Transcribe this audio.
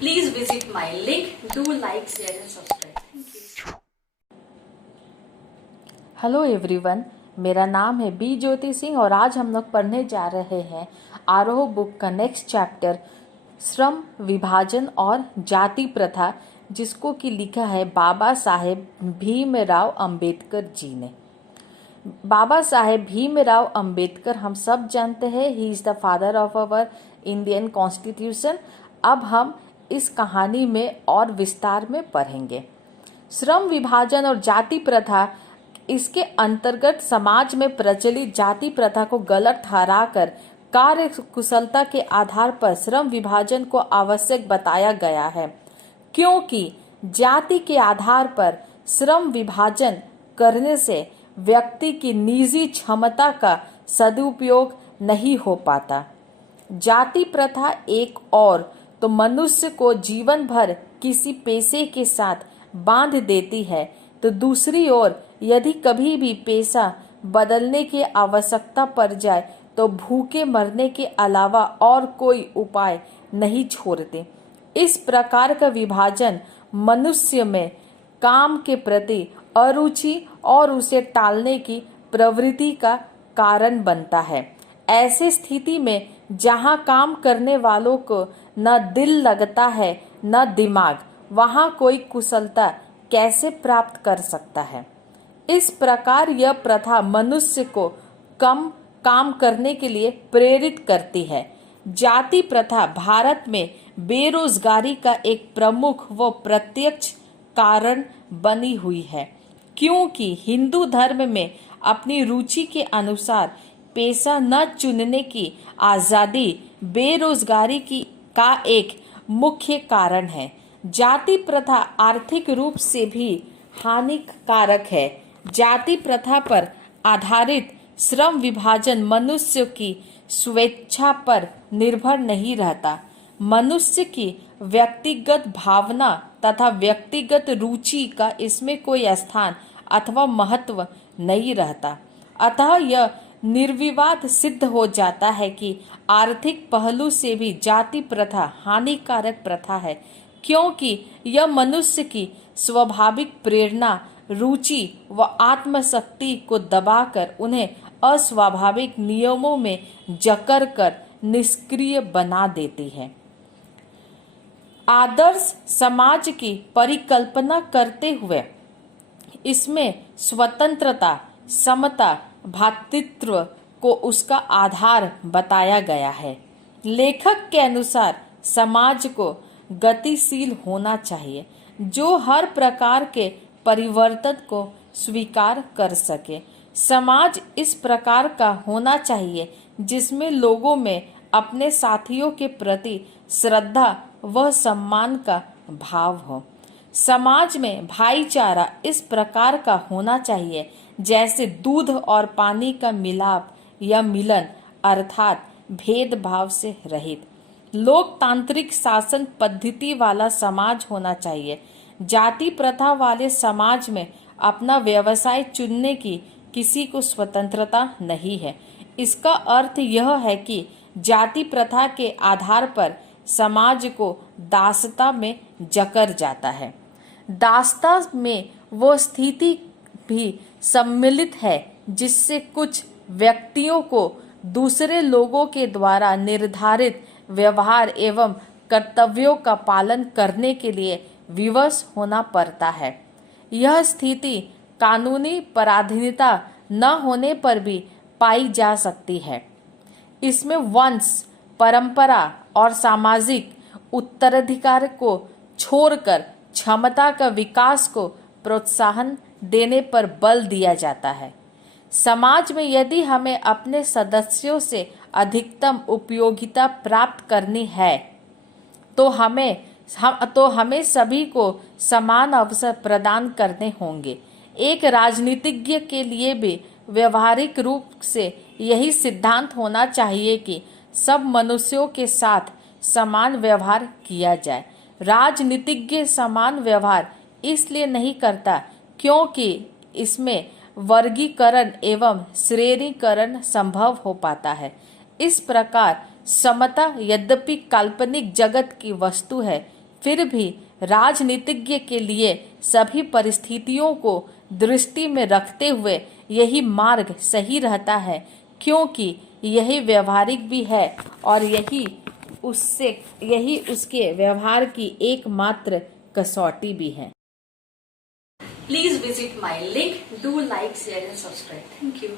Please visit my link. Do like, share and subscribe. Thank you. Hello everyone, मेरा नाम है B Jyoti Singh और आज हम लोग पढ़ने जा रहे हैं आरोह बुक का नेक्स्ट चैप्टर श्रम विभाजन और जाति प्रथा, जिसको कि लिखा है बाबा साहेब भीमराव अंबेडकर जी ने। बाबा साहेब भीमराव अंबेडकर हम सब जानते हैं, he is the father of our Indian constitution. अब हम इस कहानी में और विस्तार में पढ़ेंगे। श्रम विभाजन और जाति प्रथा, इसके अंतर्गत समाज में प्रचलित जाति प्रथा को गलत ठहराकर कार्य कुशलता के आधार पर श्रम विभाजन को आवश्यक बताया गया है, क्योंकि जाति के आधार पर श्रम विभाजन करने से व्यक्ति की निजी क्षमता का सदुपयोग नहीं हो पाता। जाति प्रथा एक और तो मनुष्य को जीवन भर किसी पेशे के साथ बांध देती है, तो दूसरी ओर यदि कभी भी पेशा बदलने की आवश्यकता पड़ जाए तो भूखे मरने के अलावा और कोई उपाय नहीं छोड़ते। इस प्रकार का विभाजन मनुष्य में काम के प्रति अरुचि और उसे टालने की प्रवृत्ति का कारण बनता है। ऐसी स्थिति में जहां काम करने वालों को न दिल लगता है न दिमाग, वहां कोई कुशलता कैसे प्राप्त कर सकता है। इस प्रकार यह प्रथा मनुष्य को कम काम करने के लिए प्रेरित करती है। जाति प्रथा भारत में बेरोजगारी का एक प्रमुख व प्रत्यक्ष कारण बनी हुई है, क्योंकि हिंदू धर्म में अपनी रुचि के अनुसार पेशा न चुनने की आजादी बेरोजगारी का एक मुख्य कारण है। जाति प्रथा आर्थिक रूप से भी हानिकारक है। जाति प्रथा पर आधारित श्रम विभाजन मनुष्य की स्वेच्छा पर निर्भर नहीं रहता। मनुष्य की व्यक्तिगत भावना तथा व्यक्तिगत रुचि का इसमें कोई स्थान अथवा महत्व नहीं रहता। अतः यह निर्विवाद सिद्ध हो जाता है कि आर्थिक पहलू से भी जाति प्रथा हानिकारक प्रथा है, क्योंकि यह मनुष्य की स्वाभाविक प्रेरणा, रुचि व आत्मशक्ति को दबाकर उन्हें अस्वाभाविक नियमों में जकड़ कर निष्क्रिय बना देती है। आदर्श समाज की परिकल्पना करते हुए इसमें स्वतंत्रता, समता, भ्रातृत्व को उसका आधार बताया गया है। लेखक के अनुसार समाज को गतिशील होना चाहिए, जो हर प्रकार के परिवर्तन को स्वीकार कर सके। समाज इस प्रकार का होना चाहिए जिसमें लोगों में अपने साथियों के प्रति श्रद्धा व सम्मान का भाव हो। समाज में भाईचारा इस प्रकार का होना चाहिए जैसे दूध और पानी का मिलाप या मिलन, अर्थात भेदभाव से रहित। लोकतांत्रिक शासन पद्धति वाला समाज होना चाहिए। जाति प्रथा वाले समाज में अपना व्यवसाय चुनने की किसी को स्वतंत्रता नहीं है। इसका अर्थ यह है कि जाति प्रथा के आधार पर समाज को दासता में जकड़ जाता है। दासता में वो स्थिति भी सम्मिलित है जिससे कुछ व्यक्तियों को दूसरे लोगों के द्वारा निर्धारित व्यवहार एवं कर्तव्यों का पालन करने के लिए विवश होना पड़ता है। यह स्थिति कानूनी पराधीनता न होने पर भी पाई जा सकती है। इसमें वंश, परंपरा और सामाजिक उत्तराधिकार को छोड़कर क्षमता का विकास को प्रोत्साहन देने पर बल दिया जाता है। समाज में यदि हमें अपने सदस्यों से अधिकतम उपयोगिता प्राप्त करनी है तो हमें सभी को समान अवसर प्रदान करने होंगे। एक राजनीतिज्ञ के लिए भी व्यवहारिक रूप से यही सिद्धांत होना चाहिए कि सब मनुष्यों के साथ समान व्यवहार किया जाए। राजनीतिज्ञ समान व्यवहार इसलिए नहीं करता क्योंकि इसमें वर्गीकरण एवं श्रेणीकरण संभव हो पाता है। इस प्रकार समता यद्यपि काल्पनिक जगत की वस्तु है, फिर भी राजनीतिज्ञ के लिए सभी परिस्थितियों को दृष्टि में रखते हुए यही मार्ग सही रहता है, क्योंकि यही व्यवहारिक भी है और यही उसके व्यवहार की एकमात्र कसौटी भी है। Please visit my link. Do like, share and subscribe. Thank you.